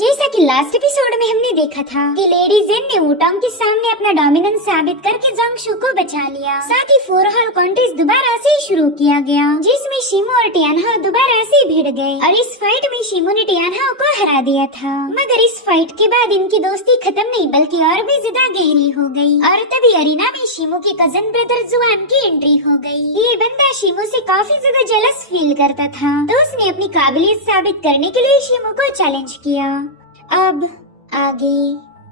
जैसा कि last episode में हमने देखा था कि लेडी जेन ने वुटांग के सामने अपना डोमिनेंस साबित करके जोंगशू को बचा लिया। साथ ही 4 हॉल कॉन्टेस्ट दोबारा से शुरू किया गया, जिसमें शिमो और टियानहाओ दोबारा से भिड़ गए और इस फाइट में शिमो ने टियानहाओ को हरा दिया था। मगर इस फाइट के बाद इनकी दोस्ती खत्म नहीं बल्कि और भी ज्यादा गहरी हो गई और तभी अरीना में शिमो के कजन ब्रदर जुआन की एंट्री हो गई। ये बंदा शिमो से काफी ज्यादा जेलस फील करता था, तो उसने अपनी काबिलियत साबित करने के लिए शिमो को चैलेंज किया। अब आगे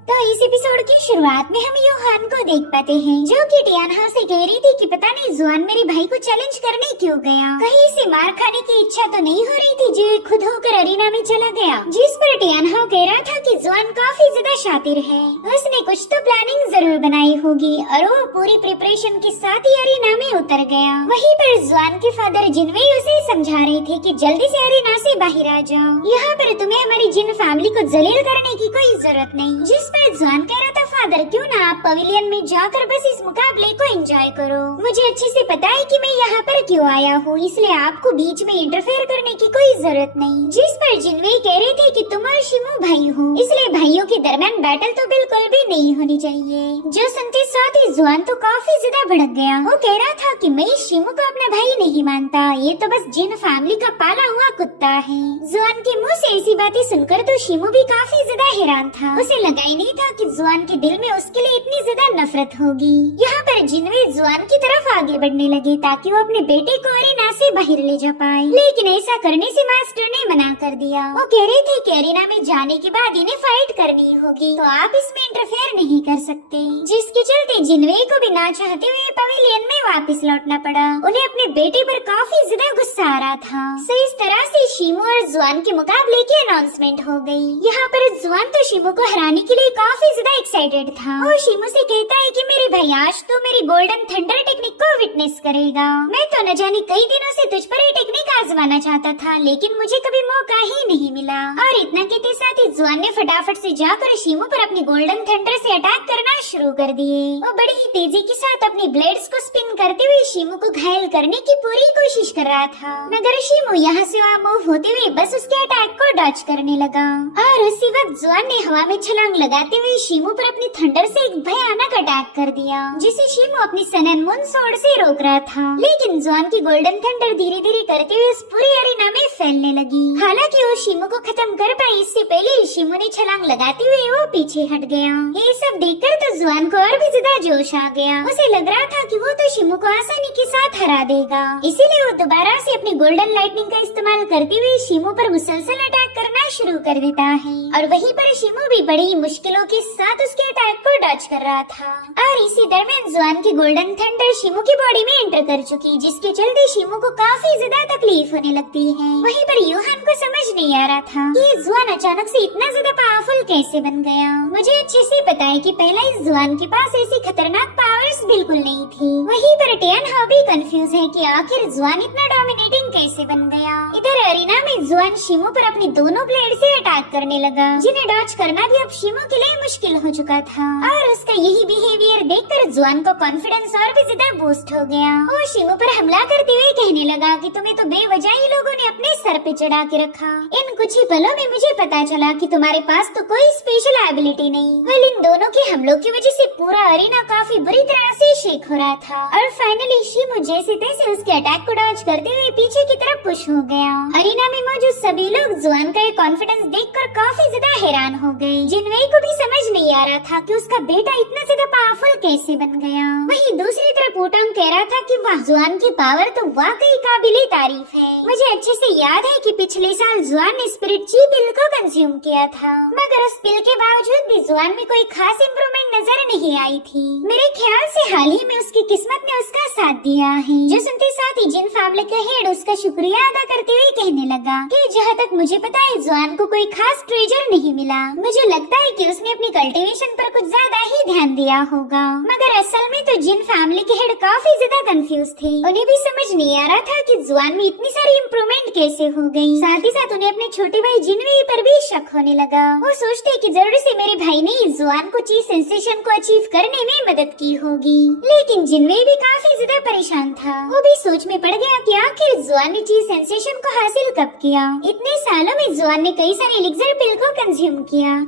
तो इस एपिसोड की शुरुआत में हम योहान को देख पाते हैं, जो कि टियानहाओ से कह रही थी कि पता नहीं जुआन मेरे भाई को चैलेंज करने क्यों गया, कहीं इसे मार खाने की इच्छा तो नहीं हो रही थी जो ये खुद होकर अरीना में चला गया। जिस पर टियानहाओ कह रहा था कि जुआन काफी ज्यादा शातिर है, उसने कुछ तो प्लानिंग जरूर बनाई होगी और वो पूरी प्रिपरेशन के साथ ही अरीना में उतर गया। वहीं पर जुआन के फादर जिनवेई उसे समझा रहे थे कि जल्दी से अरीना से बाहर आ जाओ, यहाँ पर तुम्हें हमारी जिन फैमिली को जलील करने की कोई जरूरत नहीं। जिस जुआन कह रहा था फादर क्यों ना आप पवेलियन में जाकर बस इस मुकाबले को एंजॉय करो, मुझे अच्छे से पता है कि मैं यहाँ पर क्यों आया हूँ, इसलिए आपको बीच में इंटरफेयर करने की कोई जरूरत नहीं। जिस पर जिनवेई कह रहे थे कि तुम और शिमो भाई हो, इसलिए भाइयों के दरमियान बैटल तो बिल्कुल भी नहीं होनी चाहिए। जो सुनते साथ ही जुआन तो काफी ज्यादा भड़क गया। वो कह रहा था कि मैं शिमो को अपना भाई नहीं मानता, ये तो बस जिन फैमिली का पाला हुआ कुत्ता है। जुआन के मुँह से ऐसी बातें सुनकर तो शिमो भी काफी ज्यादा हैरान था, उसे लगा ही नहीं था कि जुआन के दिल में उसके लिए इतनी ज्यादा नफरत होगी। यहाँ पर जिनवेई जुआन की तरफ आगे बढ़ने लगे ताकि वो अपने बेटे को अरीना से बाहर ले जा पाए, लेकिन ऐसा करने से मास्टर ने मना कर दिया। वो कह रहे थे कि अरीना में जाने के बाद इन्हें फाइट करनी होगी, तो आप इसमें इंटरफेयर नहीं कर सकते, जिसके चलते जिनवेई को भी ना चाहते हुए पवेलियन में वापस लौटना पड़ा। उन्हें अपने बेटे पर काफी ज्यादा गुस्सा आ रहा था। सो इस तरह से शिमो और जुआन के मुकाबले की अनाउंसमेंट हो गई। यहाँ पर जुआन तो शिमो को हराने के लिए काफी ज्यादा एक्साइटेड था। वो शिमो से कहता है कि मेरे भाई आज तो मेरी गोल्डन थंडर टेक्निक को विटनेस करेगा। मैं तो न जाने कई दिनों से तुझ पर ये टेक्निक आजमाना चाहता था, लेकिन मुझे कभी मौका ही नहीं मिला। और इतना कहते साथ ही जुआन ने फटाफट से जाकर शिमो पर अपनी गोल्डन थंडर से अटैक करना शुरू कर दिए। वो बड़ी ही तेजी के साथ अपनी ब्लेड्स को स्पिन करते हुए शिमो को घायल करने की पूरी कोशिश कर रहा था, मगर शिमो यहाँ से वहाँ मूव होते हुए बस उसके अटैक को डॉज करने लगा। और उसी वक्त जुआन ने हवा में छलांग लगाते हुए शिमो पर अपनी थंडर से एक भयानक अटैक कर दिया, जिसे शिमो अपनी सन एंड मून स्वॉर्ड से रोक रहा था। लेकिन जुआन की गोल्डन थंडर धीरे धीरे करते हुए उस पूरी अरीना में फैलने लगी। हालांकि वो शिमो को खत्म कर पाए इससे पहले शिमो ने छलांग लगाते हुए वो पीछे हट गया। ये सब देखकर तो जुआन को और भी ज्यादा जोश आ गया। उसे लग रहा था कि वो तो शिमो को आसानी के साथ हरा देगा, इसीलिए वो दोबारा से अपनी गोल्डन लाइटनिंग का इस्तेमाल करते हुए शिमो पर मुसलसल अटैक करना शुरू कर देता है। और वहीं पर शिमो भी बड़ी मुश्किलों के साथ उसके अटैक को डॉज कर रहा था। और इसी दरमियान जुआन की गोल्डन थंडर शिमो की बॉडी में एंटर कर चुकी, जिसके चलते शिमो को काफी ज्यादा तकलीफ होने लगती है। वहीं पर योहान को समझ नहीं आ रहा था कि ये जुआन अचानक से इतना ज्यादा पावरफुल कैसे बन गया। मुझे अच्छे से पता है कि पहला इस जुआन के पास ऐसी खतरनाक पावर्स बिल्कुल नहीं थी। वहीं पर टियानहाओ भी कंफ्यूज है कि आखिर जुआन इतना डोमिनेटिंग कैसे बन गया। इधर अरीना में जुआन शिमो पर अपनी दोनों ब्लेड से अटैक करने लगा, जिन्हें डॉज करना भी अब शिमो के लिए मुश्किल हो चुका था। और उसका यही बिहेवियर देखकर जुआन को कॉन्फिडेंस और भी ज्यादा बूस्ट हो गया। वो शिमो पर हमला करते हुए कहने लगा कि तुम्हें तो बेवजह ही लोगों ने अपने सर पे चढ़ा के रखा। इन कुछ ही पलों में मुझे पता चला कि तुम्हारे पास तो कोई स्पेशल एबिलिटी नहीं। वेल, इन दोनों के हमलों की वजह से पूरा अरीना काफी बुरी तरह से शेक हो रहा था। और फाइनली शिमो जैसे तैसे उसके अटैक को डॉज करते हुए पीछे की तरफ पुश हो गया। अरीना में मौजूद सभी लोग जुआन का ये कॉन्फिडेंस देखकर काफी ज्यादा हैरान हो गए। जिनवेई को भी समझ नहीं आ रहा था कि उसका बेटा इतना ज्यादा पावरफुल कैसे बन गया। वहीं दूसरी तरफ वुटांग कह रहा था कि वाह, जुआन की पावर तो वाकई काबिले तारीफ है। मुझे अच्छे से याद है कि पिछले साल जुआन ने स्पिरिट ची पिल को कंज्यूम किया था, मगर उस पिल के बावजूद भी जुआन में कोई खास इम्प्रूवमेंट नजर नहीं आई थी। मेरे ख्याल से हाल ही में उसकी किस्मत ने उसका साथ दिया है। जो सुनते साथ ही जिन फैमिली का हेड उसका शुक्रिया अदा करते हुए कहने लगा कि जहाँ तक मुझे पता है जुआन को कोई खास ट्रेजर नहीं मिला। मुझे लगता है कि उसने अपनी कल्टीवेशन पर कुछ ज्यादा ही ध्यान दिया होगा। मगर असल में तो जिन फैमिली के हेड काफी ज्यादा कंफ्यूज थे। उन्हें भी समझ नहीं आ रहा था कि जुआन में इतनी सारी इम्प्रूवमेंट कैसे हो गई। साथ ही साथ उन्हें अपने छोटे भाई जिनवेई पर भी शक होने लगा। वो सोचते कि जरूर से मेरे भाई ने जुआन को चीज सेंसेशन को अचीव करने में मदद की होगी। लेकिन जिनवेई भी काफी ज्यादा परेशान था। वो भी सोच में पड़ गया कि आखिर जुआन ने चीज सेंसेशन को हासिल कब किया। इतने सालों में जुआन ने कई सारे एलिक्सर पिल को कंज्यूम किया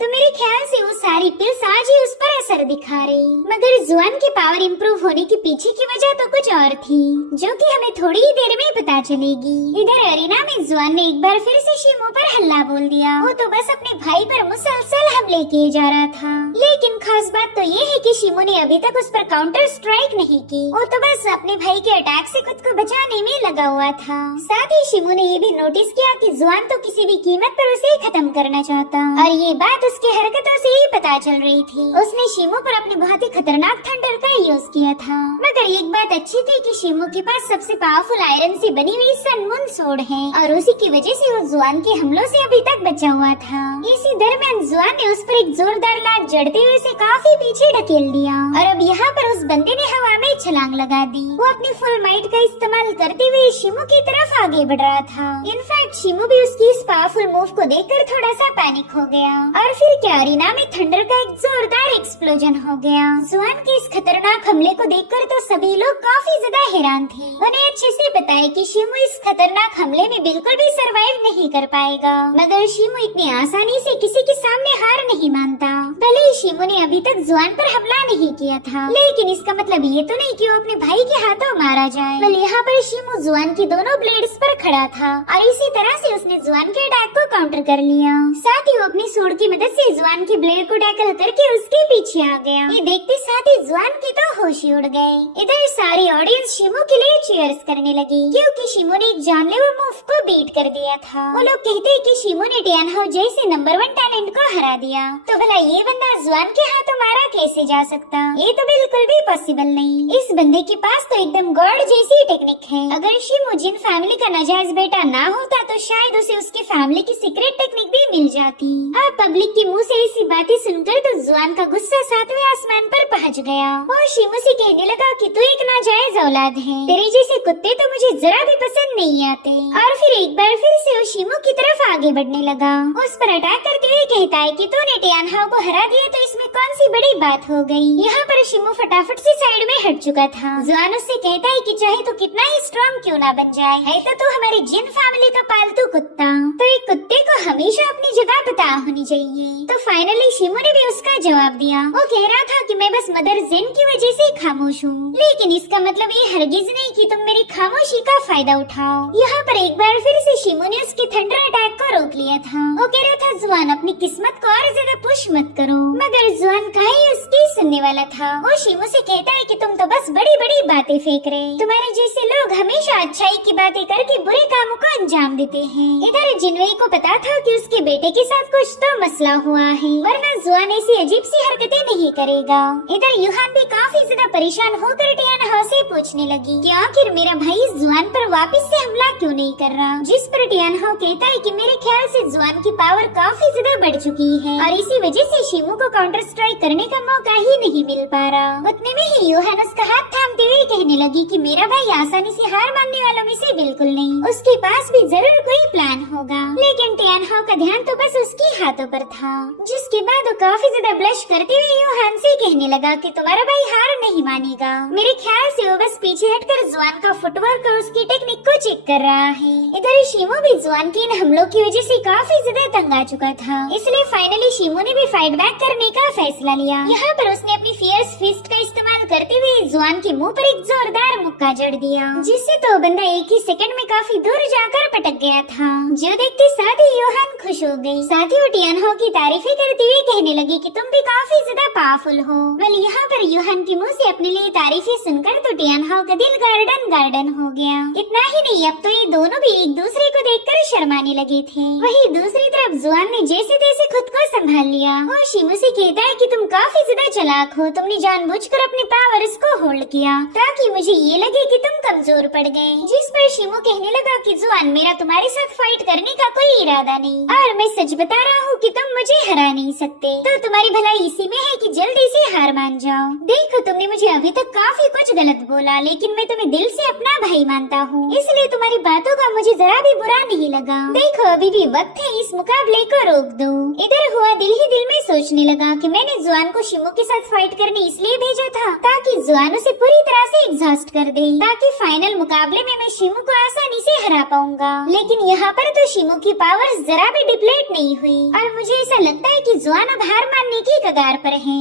तो मेरे ख्याल से वो सारी पिल्स आज ही उस पर असर दिखा रही। मगर जुआन की पावर इम्प्रूव होने के पीछे की वजह तो कुछ और थी, जो कि हमें थोड़ी ही देर में पता चलेगी। इधर अरीना में जुआन ने एक बार फिर से शिमो पर हल्ला बोल दिया। वो तो बस अपने भाई पर मुसलसल हमले किए जा रहा था, लेकिन खास बात तो ये है कि शिमो ने अभी तक उस पर काउंटर स्ट्राइक नहीं की। वो तो बस अपने भाई के अटैक से खुद को बचाने में लगा हुआ था। साथ ही शिमो ने ये भी नोटिस किया कि जुआन तो किसी भी कीमत पर उसे खत्म करना चाहता, और ये बात उसकी हरकतों से ही पता चल रही थी। उसने शिमो पर अपने बहुत ही खतरनाक थंडर का यूज किया था। मगर एक बात अच्छी थी कि शिमो के पास सबसे पावरफुल आयरन से बनी हुई सनमून सोड है, और उसी की वजह से वो जुआन के हमलों से अभी तक बचा हुआ था। इसी दरमियान जुआन ने उस पर एक जोरदार लात जड़ते हुए उसे काफी पीछे ढकेल दिया, और अब यहाँ पर उस बंदे ने हवा में छलांग लगा दी। वो अपनी फुल माइट का इस्तेमाल करते हुए शिमो की तरफ आगे बढ़ रहा था। इनफैक्ट शिमो भी उसकी इस पावरफुल मूव को देखकर थोड़ा सा पैनिक हो गया, और फिर अरीना में थंडर का एक जोरदार एक्सप्लोजन हो गया। जुआन के इस खतरनाक हमले को देखकर तो सभी लोग काफी ज्यादा हैरान थे। उन्हें अच्छे से पता है कि शिमो इस खतरनाक हमले में बिल्कुल भी सरवाइव नहीं कर पाएगा, मगर शिमो इतनी आसानी से किसी के सामने हार नहीं मानता। भले ही शिमो ने अभी तक जुआन पर हमला नहीं किया था, लेकिन इसका मतलब ये तो नहीं कि वो अपने भाई के हाथों मारा जाए। बल यहाँ पर शिमो जुआन की दोनों ब्लेड्स पर खड़ा था, और इसी तरह से उसने जुआन के अटैक को काउंटर कर लिया। साथ ही वो अपनी सोड की मदद से जुआन की ब्लेड को टैकल करके उसके पीछे आ गया। ये देखते साथ ही जुआन की तो होश ही उड़ गए। इधर सारी ऑडियंस शिमो के लिए चीयर्स करने लगी, क्योंकि शिमो ने एक जानलेवा मूव को बीट कर दिया था। वो लोग कहते हैं कि शिमो ने टियानहाओ जैसे नंबर 1 टैलेंट को हरा दिया, तो भला ये बंदा जुआन के हाथों मारा कैसे जा सकता? ये तो बिल्कुल भी पॉसिबल नहीं। इस बंदे के पास तो एकदम गॉड जैसी टेक्निक है। अगर शिमो जिन फैमिली का नाजायज बेटा ना होता तो शायद उसे उसकी फैमिली की सीक्रेट टेक्निक भी मिल जाती। अब पब्लिक के मुँह से ऐसी बातें सुनकर तो जुआन का गुस्सा 7वें आसमान पर पहुंच गया। वो शिमो से कहने लगा कि तू एक नाजायज औलाद है, तेरे जैसे कुत्ते तो मुझे जरा भी पसंद नहीं आते। और फिर एक बार फिर से वो शिमो की तरफ आगे बढ़ने लगा। उस पर अटैक करते हुए कहता है कि तूने टियानहाओ को हरा दिया तो इसमें कौन सी बड़ी बात हो गई। यहाँ पर शिमो फटाफट से साइड में हट चुका था। जुआन उससे कहता है कि चाहे तो कितना ही स्ट्रॉन्ग क्यों ना बन जाए, है तो तू हमारी जिन फैमिली का पालतू कुत्ता, तो एक कुत्ते को हमेशा अपनी जगह पता होनी चाहिए। तो फाइनली शिमो ने भी उसका जवाब दिया। वो कह रहा था कि मैं बस मदर जेन की वजह से खामोश हूँ, लेकिन इसका मतलब ये हरगिज नहीं कि तुम मेरी खामोशी का फायदा उठाओ। यहाँ पर एक बार फिर से शिमो ने उसके थंडर अटैक को रोक लिया था। वो कह रहा था जुआन अपनी किस्मत को और ज्यादा पुश मत करो, मगर जुआन कहीं उसकी सुनने वाला था। वो शिमो से कहता है कि तुम तो बस बड़ी बड़ी बातें फेंक रहे, तुम्हारे जैसे लोग हमेशा अच्छाई की बातें करके बुरे कामों को अंजाम देते हैं। इधर जिनवेई को पता था कि उसके बेटे के साथ कुछ तो मसला हुआ है, वरना जुआन ऐसी अजीब सी हरकतें नहीं करेगा। इधर यूहान भी काफी ज्यादा परेशान होकर टियानहाओ से पूछने लगी कि आखिर मेरा भाई जुआन पर वापस से हमला क्यों नहीं कर रहा, जिस पर टियानहाओ कहता है कि मेरे ख्याल से जुआन की पावर काफी ज्यादा बढ़ चुकी है, और इसी वजह से शिमो को काउंटर स्ट्राइक करने का मौका ही नहीं मिल पा रहा। उतने में ही यूहान उसका हाथ थामते हुए कहने लगी कि मेरा भाई आसानी से हार मानने वालों में से बिल्कुल नहीं, उसके पास भी जरूर कोई प्लान होगा। लेकिन टियानहाओ का ध्यान तो बस उसके हाथों पर था, जिसके बाद वो काफी ज्यादा ब्लश करते हुए यूहान से कहने लगा कि तुम्हारा भाई हार नहीं मानेगा। मेरे ख्याल से वो बस पीछे हटकर जुआन का फुटवर्क और उसकी टेक्निक को चेक कर रहा है। इधर शिमो भी जुआन के इन हमलों की वजह से काफी ज्यादा तंग आ चुका था, इसलिए फाइनली शिमो ने भी फाइट बैक करने का फैसला लिया। यहाँ पर उसने अपनी फियर्स फिस्ट का इस्तेमाल करते हुए जुआन के मुंह पर एक जोरदार मुक्का जड़ दिया, जिससे तो बंदा एक ही सेकंड में काफी दूर जाकर पटक गया था। जो देखते साथ ही यूहान खुश हो गई। साथ ही वो टियानहाओ की तारीफें करते हुए कहने लगी कि तुम भी काफी ज्यादा पावरफुल हो। वेल यहाँ पर यूहान के मुंह से अपने लिए तारीफें सुनकर तो टियानहाओ का दिल गार्डन गार्डन हो गया। इतना ही नहीं, अब तो ये दोनों भी एक दूसरे को देखकर शर्माने लगे थे। वही दूसरी तरफ जुआन ने जैसे तैसे खुद को संभाल लिया। वो शिमो से कहता है कि तुम काफी ज्यादा चालाक हो, तुमने जानबूझकर अपने पावर्स को होल्ड किया ताकि मुझे ये लगे कि तुम कमजोर पड़ गए। जिस पर शिमो कहने लगा कि जुआन मेरा तुम्हारे साथ फाइट करने का कोई इरादा नहीं, और मैं सच बता रहा हूँ कि तुम मुझे हरा नहीं सकते, तो तुम्हारी भलाई इसी में है कि जल्दी से हार मान जाओ। देखो तुमने मुझे अभी तक काफी कुछ गलत बोला, लेकिन मैं तुम्हें दिल से अपना भाई मानता हूँ, इसलिए तुम्हारी बातों का मुझे जरा भी बुरा नहीं लगा। देखो अभी भी वक्त है, इस मुकाबले को रोक दो। इधर हुआ दिल ही दिल में सोचने लगा कि मैं मैंने जुआन को शिमो के साथ फाइट करने इसलिए भेजा था ताकि जुआन उसे पूरी तरह से एग्जॉस्ट कर दे, ताकि फाइनल मुकाबले में मैं शिमो को आसानी से हरा पाऊंगा। लेकिन यहाँ पर तो शिमो की पावर्स जरा भी डिप्लेट नहीं हुई और मुझे ऐसा लगता है कि जुआन अब हार मानने की कगार पर है,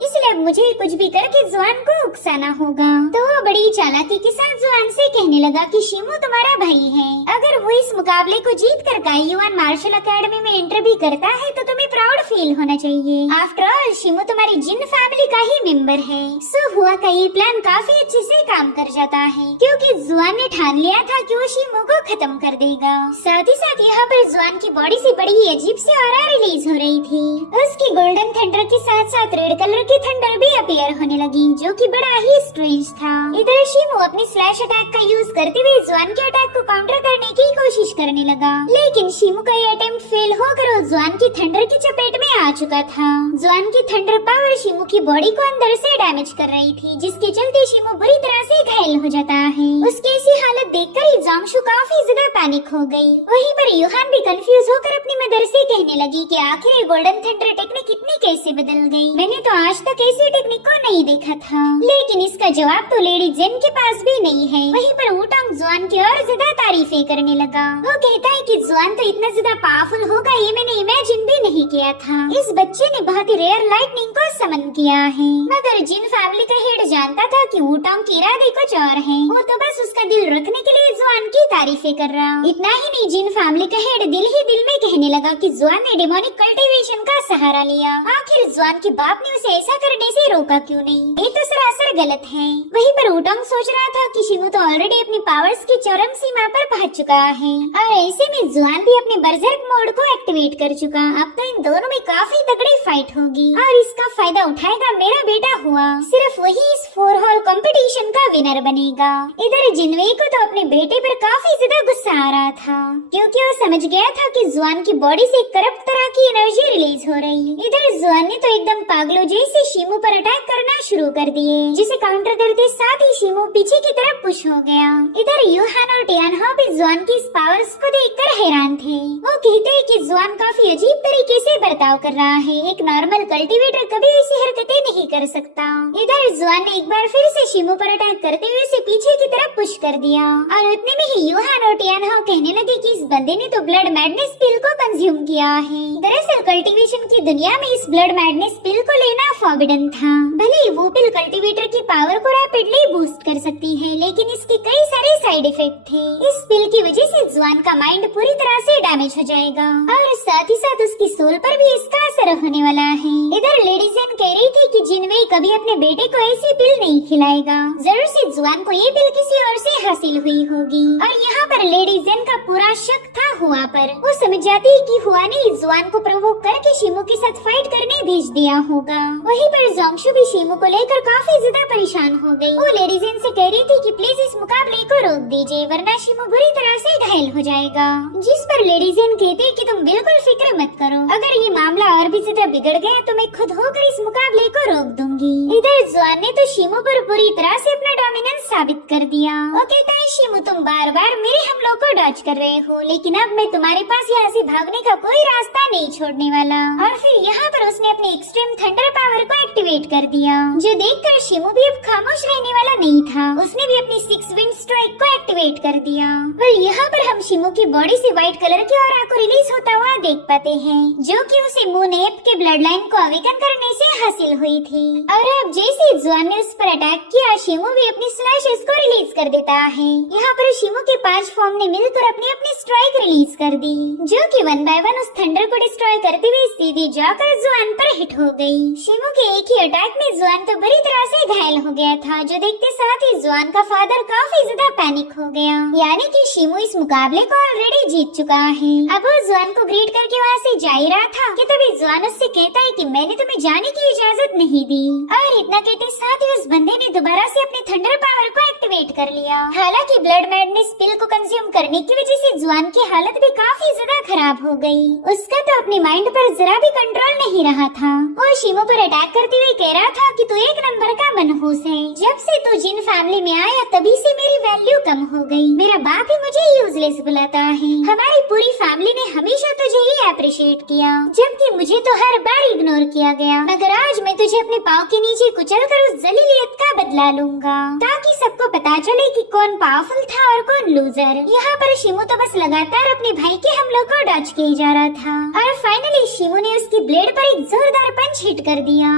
इसलिए अब मुझे कुछ भी करके जुआन को उकसाना होगा। तो वो बड़ी चालाकी के साथ जुआन से कहने लगा कि शिमो तुम्हारा भाई है, अगर वो इस मुकाबले को जीत कर काइयुआन मार्शल अकेडमी में एंटर भी करता है तो तुम्हें प्राउड फील होना चाहिए। आफ्टर ऑल शिमो तुम्हारी जिन फैमिली का ही मेंबर है। सो हुआ का ये प्लान काफी अच्छे से काम कर जाता है, क्योंकि जुआन ने ठान लिया था कि वो शिमो को खत्म कर देगा। साथ ही साथ यहाँ पर जुआन की बॉडी से बड़ी ही अजीब सी ऑरा रिलीज हो रही थी। उसकी गोल्डन थंडर के साथ साथ रेड कलर की थंडर भी अपीयर होने लगी, जो कि बड़ा ही स्ट्रेंज था। इधर शिमो अपनी स्लैश अटैक का यूज करते हुए जुआन के अटैक को काउंटर करने की कोशिश करने लगा, लेकिन शिमो का ये अटेम्प्ट फेल होकर वो जुआन की थंडर की चपेट में आ चुका था। जुआन की थंडर पावर शिमो की बॉडी को अंदर से डैमेज कर रही थी, जिसके चलते शिमो बुरी तरह से घायल हो जाता है। उसकी ऐसी हालत देखकर जोंगशु काफी ज्यादा पैनिक हो गई। वहीं पर यूहान भी कंफ्यूज होकर अपनी मदर से कहने लगी कि आखिर ये गोल्डन थंडर टेक्निक इतनी कैसे बदल गई, मैंने तो आज तक ऐसी टेक्निक को नहीं देखा था। लेकिन इसका जवाब तो लेडी जेन के पास भी नहीं है। वहीं पर वुटांग जुआन की और ज्यादा तारीफें करने लगा। वो कहता है कि जुआन तो इतना ज्यादा पावरफुल होगा ये मैंने इमेजिन भी नहीं किया था। इस बच्चे ने बहुत ही रेयर लाइटनिंग को समन किया है। मगर जिन फैमिली का हेड जानता था कि वुटांग के इरादे कुछ और है, वो तो बस उसका दिल रखने के लिए जुआन की तारीफें कर रहा। इतना ही नहीं, जिन फैमिली का हेड दिल ही दिल में कहने लगा कि जुआन ने डेमोनिक कल्टीवेशन का सहारा लिया। आखिर जुआन के बाप ने उसे ऐसा करने से रोका क्यों नहीं? ये तो सरासर गलत है। वहीं पर वुटांग सोच रहा था कि शिमो तो ऑलरेडी अपनी पावर्स की चरम सीमा पर पहुंच चुका है और ऐसे में जुआन भी अपने बर्जर्क मोड को एक्टिवेट कर चुका। अब तो इन दोनों में काफी तगड़ी फाइट होगी और इसका फायदा उठाएगा मेरा बेटा हुआ। सिर्फ वही इस 4 हॉल कंपटीशन का विनर बनेगा। इधर जिनवेई को तो अपने बेटे पर काफी ज्यादा गुस्सा आ रहा था, क्योंकि वो समझ गया था कि जुआन की बॉडी से करप्ट तरह की एनर्जी रिलीज हो रही। इधर जुआन ने तो एकदम पागलों जैसे शिमो पर अटैक करना शुरू कर दिए, जिसे काउंटर करते साथ ही शिमो पीछे की तरफ पुश हो गया। इधर यूहान और टियानहा भी जुआन की इस पावर्स को देखकर हैरान थे। वो कहते हैं कि जुआन काफी अजीब तरीके से बर्ताव कर रहा है, एक नॉर्मल कल्टीवेटर कभी ऐसी हरकतें नहीं कर सकता। इधर जुआन ने एक बार फिर से शिमो पर अटैक करते हुए उसे पीछे की तरफ पुश कर दिया और उतने में ही यूहान और टियानहा कहने लगे कि इस बंदे ने तो ब्लड मैडनेस पिल को कंज्यूम किया है। दरअसल कल्टीवेशन की दुनिया में इस ब्लड मैडनेस पिल को लेना फॉरबिडन था। भले वो पिल कल्टीवेटर की पावर को रैपिडली बूस्ट कर सकती है, लेकिन इसके कई सारे साइड इफेक्ट थे। इस पिल की वजह से जुआन का माइंड पूरी तरह से डैमेज हो जाएगा और साथ ही साथ उसकी सोल पर भी इसका असर होने वाला है। इधर लेडी जेन कह रही थी कि जिनवेई कभी अपने बेटे को ऐसी पिल नहीं खिलाएगा, जरूर से जुआन को ये पिल किसी और से हासिल हुई होगी। और यहाँ पर लेडी जेन का पूरा शक था हुआ पर। वो समझ जाती कि हुआ ने जुआन को प्रोवोक करके शिमो के साथ फाइट करने भेज दिया होगा। वहीं पर जोंगशु भी शिमो को लेकर काफी ज्यादा परेशान हो गई। वो लेडी जेन से कह रही थी कि प्लीज इस मुकाबले को रोक दीजिए, वरना शिमो बुरी तरह से घायल हो जाएगा। जिस पर लेडी जेन कहती कि तुम बिल्कुल फिक्र मत करो, अगर ये मामला और भी ज्यादा बिगड़ गया तो मैं खुद होकर इस मुकाबले को रोक दूंगी। इधर जुआन ने तो शिमो पर पूरी तरह से अपना डोमिनेंस साबित कर दिया। वो कहता है शिमो तुम बार बार मेरे हमलों को डॉज कर रहे हो, लेकिन अब मैं तुम्हारे पास यहाँ से भागने का कोई रास्ता नहीं छोड़ने वाला। और फिर यहाँ पर उसने अपने एक्सट्रीम थंडर पावर को एक्टिवेट कर दिया, जो देखकर शिमो भी अब खामोश रहने वाला नहीं था। उसने भी अपनी 6 विंड स्ट्राइक को एक्टिवेट कर दिया। वेल यहाँ पर हम शिमो की बॉडी से व्हाइट कलर की ऑरा को रिलीज होता हुआ देख पाते हैं, जो कि उसे मून एप के ब्लड लाइन को अवेकन करने से हासिल हुई थी। और अब जैसे जुआन ने उस पर अटैक किया, शिमो भी अपनी स्लैशेस को रिलीज कर देता है। यहाँ पर शिमो के 5 फॉर्म ने मिलकर अपनी अपनी स्ट्राइक रिलीज कर दी, जो कि 1 बाय 1 उस थंडर को डिस्ट्रॉय करते हुए सीधे जाकर जुआन पर हिट हो गई। शिमो के एक ही अटैक में जुआन तो बुरी तरह से घायल हो गया था, जो देखते साथ ही जुआन का फादर काफी ज्यादा पैनिक हो गया। यानी कि शिमो इस मुकाबले को ऑलरेडी जीत चुका है। अब वो जुआन को ग्रीट करके वहाँ से जा ही रहा था कि तभी जुआन उससे कहता है कि मैंने तुम्हें जाने की इजाजत नहीं दी और इतना कहते साथ ही उस बंदे ने दोबारा से अपने थंडर पावर को एक्टिवेट कर लिया। हालांकि ब्लड मैडनेस पिल को कंज्यूम करने की वजह से जुआन की हालत भी काफी ज्यादा खराब हो गई। उसका तो अपने माइंड पर जरा भी कंट्रोल नहीं रहा था और शिमो पर अटैक करते हुए कह रहा था कि तू एक नंबर का मनहूस है। जब से तू जिन फैमिली में आया तभी से मेरी वैल्यू कम हो गई। मेरा बाप ही मुझे यूजलेस बुलाता है। हमारी पूरी फैमिली ने हमेशा तुझे ही अप्रिशिएट किया, जबकि मुझे तो हर बार इग्नोर किया गया। मगर आज मैं तुझे अपने पाँव के नीचे कुचलकर उस जलीलियत का बदला लूंगा, ताकि सबको पता चले कि कौन पावरफुल था और कौन लूजर। यहाँ पर शिमो तो बस लगातार अपने भाई के हमलों को डॉज किए जा रहा था और फाइनली शिमो ने उसकी ब्लेड पर एक जोरदार पंच हिट कर दिया,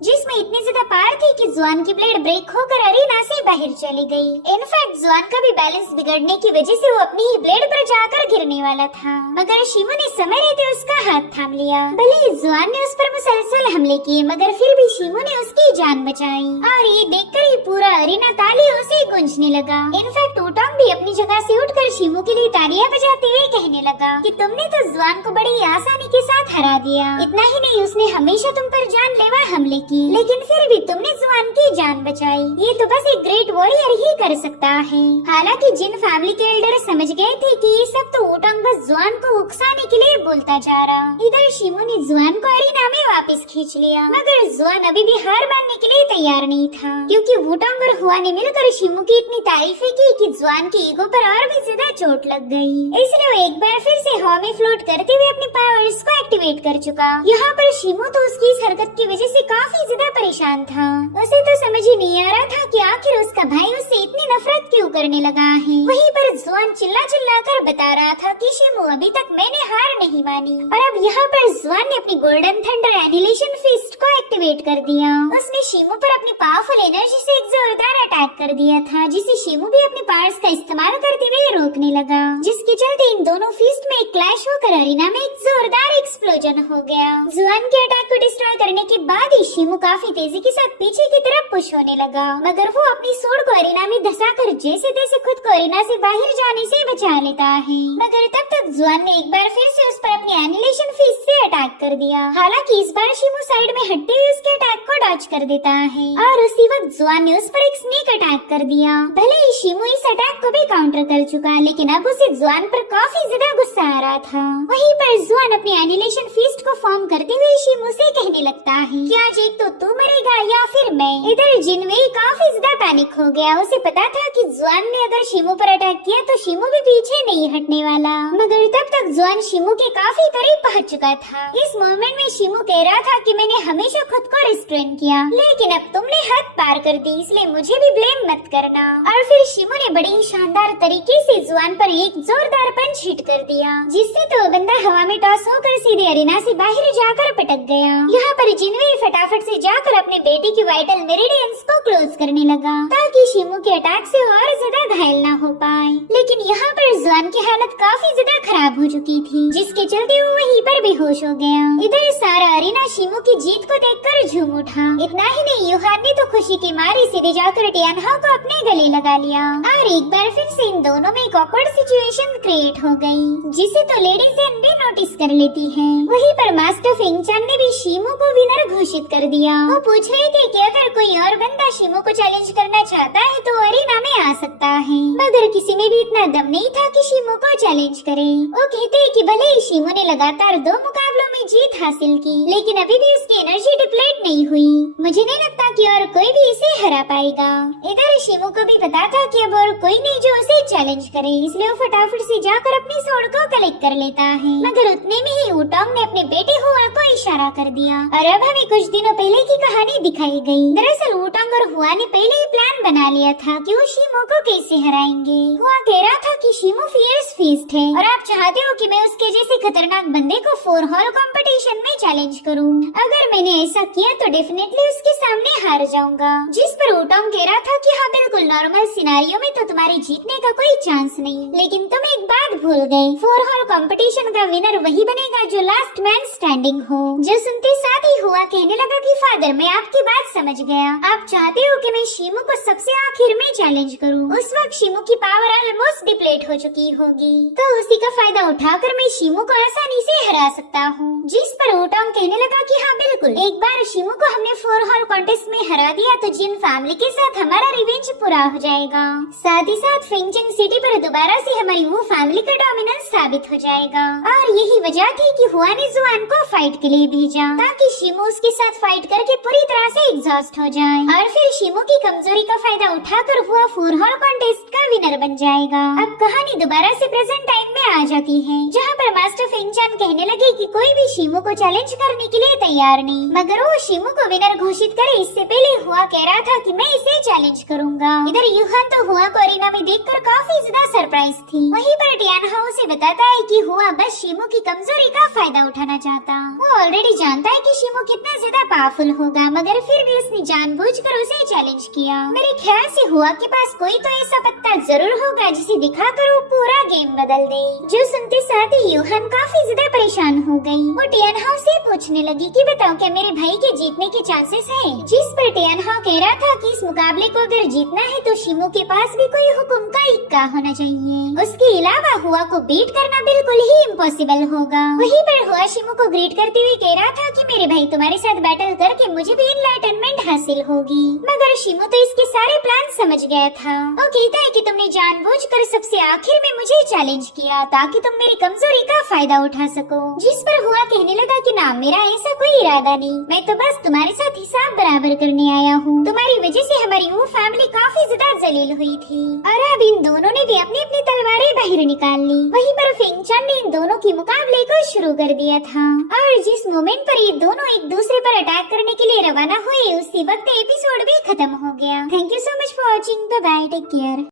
जिसमें इतनी ज्यादा पावर थी कि जुआन की ब्लेड ब्रेक होकर अरीना से बाहर चली गई। इनफैक्ट जुआन का भी बैलेंस बिगड़ने की वजह से वो अपनी ही ब्लेड पर जाकर गिरने वाला था, मगर शिमो ने समय रहते उसका हाथ थाम लिया। भले ही जुआन ने उस पर मुसलसल हमले किए, मगर फिर भी शिमो ने उसकी जान बचाई और ये देखकर ही पूरा अरीना तालियों से गूंजने लगा। इनफैक्ट वुटांग भी अपनी जगह से उठकर शिमो के लिए तालियां बजाते हुए कहने लगा कि तुमने तो जुआन को बड़ी आसानी के साथ हरा दिया। इतना ही नहीं, उसने हमेशा तुम पर जानलेवा हमले की, लेकिन फिर भी तुमने जुआन की जान बचाई। ये तो बस एक ग्रेट वॉरियर ही कर सकता है। हालांकि जिन फैमिली के एल्डर समझ गए थे कि ये सब तो वुटांग बस जुआन को उकसाने के लिए बोलता जा रहा। इधर शिमो ने जुआन को अरीना में वापस खींच लिया, मगर जुआन अभी भी हार मानने के लिए तैयार नहीं था, क्योंकि वुटांग और हुआ ने मिलकर शिमो की इतनी तारीफें की कि जुआन की ईगो पर और भी ज्यादा चोट लग गई। इसलिए वो एक बार फिर से हवा में फ्लोट करते हुए अपने पावर्स को एक्टिवेट कर चुका। यहाँ पर शिमो तो उसकी इस हरकत की वजह से काफी ज्यादा परेशान था। उसे तो समझ ही नहीं आ रहा था कि आखिर उसका भाई उससे इतनी नफरत क्यों करने लगा है। वहीं पर जुआन चिल्ला चिल्ला कर बता रहा था कि शिमो अभी तक मैंने हार नहीं मानी। और अब यहाँ पर जुआन ने अपनी गोल्डन थंडर एनिलेशन फिस्ट को एक्टिवेट कर दिया। उसने शिमो पर अपनी पावरफुल एनर्जी से एक जोरदार अटैक कर दिया था, जिसे शिमो भी अपने पावर्स का इस्तेमाल करते हुए रोकने लगा, जिसके चलते इन दोनों फिस्ट में एक क्लैश होकर अरीना में एक जोरदार एक्सप्लोजन हो गया। जुआन के अटैक को डिस्ट्रॉय करने के बाद ही शिमो काफी तेजी के साथ पीछे की तरफ पुश होने लगा, मगर वो अपनी सूंड को अरीना में धंसाकर जैसे तैसे खुद को अरीना से बाहर जाने से बचा लेता है। मगर तब तक जुआन ने एक बार फिर से उस पर अपनी एनिलेशन फिस्ट से अटैक कर दिया। हालांकि इस बार शिमो साइड में हटते हुए उसके अटैक को डॉज कर देता है और उसी वक्त जुआन ने उस पर एक स्नेक अटैक कर दिया। भले ही शिमो इस अटैक को भी काउंटर कर चुका, लेकिन अब उसे जुआन पर काफी ज्यादा गुस्सा आ रहा था। वहीं पर जुआन अपनी एनिलेशन फिस्ट को फॉर्म करते हुए शिमो से कहने लगता है कि आज एक तो तू मरेगा या फिर मैं। इधर जिनवेई काफी ज्यादा पैनिक हो गया। उसे पता था कि जुआन ने अगर शिमो पर अटैक किया तो शिमो भी पीछे नहीं हटने वाला, मगर तब तक जुआन शिमो के काफी करीब पहुंच चुका था। इस मोमेंट में शिमो कह रहा था कि मैंने हमेशा खुद को रिस्ट्रेन किया, लेकिन अब तुमने हद पार कर दी, इसलिए मुझे भी ब्लेम मत करना। और फिर शिमो ने बड़ी ही शानदार तरीके से जुआन पर एक जोरदार पंच हिट कर दिया, जिससे तो बंदा हवा में टॉस होकर सीधे अरीना से बाहर जाकर पटक गया। यहाँ पर जिनवेई फटाफट से जाकर अपने बेटे की वाइटल मेरिडियंस को क्लोज करने लगा, ताकि शिमो के अटैक से और ज्यादा घायल न हो पाए। लेकिन यहाँ पर जुआन की हालत काफी ज्यादा खराब हो चुकी थी, जिसके चलते वो वहीं पर बेहोश हो गया। इधर सारा अरीना शिमो की जीत को देखकर झूम उठा। इतना ही नहीं, यूहान ने तो खुशी के मारे सीधे जाकर टियानहा को अपने गले लगा लिया और एक बार फिर से इन दोनों में एक ऑकवर्ड सिचुएशन क्रिएट हो गई, जिसे तो लेडी जेन भी नोटिस कर लेती है। वहीं पर मास्टर फिंगचन ने भी शिमो को विनर घोषित कर दिया। वो पूछ रहे थे कि अगर कोई और बंदा शिमो को चैलेंज करना चाहता है तो अरीना में आ सकता है, मगर किसी में भी इतना दम नहीं था कि शिमो को चैलेंज करे। वो कहते हैं कि भले ही शिमो ने लगातार 2 मुकाबलों में जीत हासिल की, लेकिन अभी भी उसकी एनर्जी डिप्लीट नहीं हुई। मुझे नहीं लगता कि और कोई भी इसे हरा पाएगा। इधर शिमो को भी पता था कि अब और कोई नहीं जो उसे चैलेंज करे, इसलिए वो फटाफट से जाकर अपनी सोड को कलेक्ट कर लेता है। मगर उतने में ही वुटांग ने अपने बेटे हुआ को इशारा कर दिया और अब हमें कुछ दिनों पहले की कहानी दिखाई गई। दरअसल वुटांग और हुआ ने पहले ही प्लान बना लिया था कि वो शिमो को कैसे हराएंगे। हुआ कह रहा था कि शिमो फियर्स फीस्ट है और आप चाहते हो कि मैं उसके जैसे खतरनाक बंदे को 4 हॉल कंपटीशन में चैलेंज करूं। अगर मैंने ऐसा किया तो डेफिनेटली उसके सामने हार जाऊंगा। जिस पर वुटांग कह रहा था कि हाँ बिल्कुल नॉर्मल सिनारियो में तो तुम्हारे जीतने का कोई चांस नहीं, लेकिन तुम एक बात भूल गए, 4 हॉल कंपटीशन का विनर वही बनेगा जो लास्ट मैन स्टैंडिंग हो। जो सुनते साथ ही हुआ कहने लगा कि फादर मैं आपकी बात समझ गया, आप चाहते हो कि मैं शिमो को सबसे आखिर में चैलेंज करूं। उस वक्त शिमो की पावर ऑलमोस्ट डिप्लीट हो चुकी होगी, तो उसी का फायदा उठाकर मैं शिमो को आसानी से हरा सकता हूँ। जिस पर वुटांग कहने लगा कि हाँ बिल्कुल, एक बार शिमू को हमने 4 हॉल कॉन्टेस्ट में हरा दिया तो जिन फैमिली के साथ हमारा रिवेंज पूरा हो जाएगा। साथ ही साथ फिंगचिंग सिटी पर दोबारा से हमारी वो फैमिली का डोमिनेंस साबित हो जाएगा। और यही वजह थी कि हुआ ने जुआन को फाइट के लिए भेजा ताकि शिमू उसके साथ फाइट करके पूरी तरह से एग्जॉस्ट हो जाए और फिर शिमू की कमजोरी का फायदा उठाकर हुआ 4 हॉल कॉन्टेस्ट का विनर बन जाएगा। अब कहानी दोबारा से प्रेजेंट टाइम में आ जाती है, जहाँ पर मास्टर फिंगचान कहने लगे कि कोई भी शिमू को चैलेंज करने के लिए तैयार नहीं, मगर वो शिमू को विनर घोषित करे इससे पहले हुआ कह रहा था कि मैं इसे चैलेंज करूंगा। इधर यूहान तो हुआ को अरीना में देखकर काफी ज्यादा सरप्राइज थी। वहीं पर टियानहा उसे बताता है कि हुआ बस शिमू की कमजोरी का फायदा उठाना चाहता। वो ऑलरेडी जानता है कि शिमू कितना ज्यादा पावरफुल होगा, मगर फिर भी उसने जानबूझकर उसे चैलेंज किया। मेरे ख्याल से हुआ के पास कोई तो ऐसा पत्ता जरूर होगा जिसे दिखाकर वो पूरा गेम बदल दे। जो सुनते साथ ही यूहान काफी ज्यादा परेशान हो गई। वो टियानहा से पूछने लगी कि बताओ क्या मेरे भाई के जीतने के चांसेस है? जिस पर टियानहा कह रहा था कि इस मुकाबले को अगर जीतना है तो शिमू के पास भी कोई हुक्म का इक्का होना चाहिए, उसके अलावा हुआ को बीट करना बिल्कुल ही इम्पॉसिबल होगा। वहीं पर हुआ शिमू को ग्रीट करते हुए कह रहा था कि मेरे भाई तुम्हारे साथ बैटल करके मुझे भी एनलाइटनमेंट हासिल होगी, मगर शिमू तो इसके सारे प्लान समझ गया था। वो कहता है कि तुमने जानबूझकर सबसे आखिर में मुझे चैलेंज किया ताकि तुम मेरी कमजोरी का फायदा उठा सको। जिस पर हुआ कहने लगा कि ना, मेरा ऐसा कोई इरादा नहीं, मैं तो बस तुम्हारे साथ हिसाब बराबर करने आया हूँ। तुम्हारी वजह से हमारी वो फैमिली काफी ज्यादा जलील हुई थी और अब इन दोनों ने भी अपनी अपनी तलवारें बाहर निकाल ली। वहीं पर फिंगचान ने इन दोनों के मुकाबले को शुरू कर दिया था और जिस मोमेंट पर ये दोनों एक दूसरे पर अटैक करने के लिए रवाना हुए उसी वक्त एपिसोड भी खत्म हो गया। Thank you so much for watching. Bye bye, take care.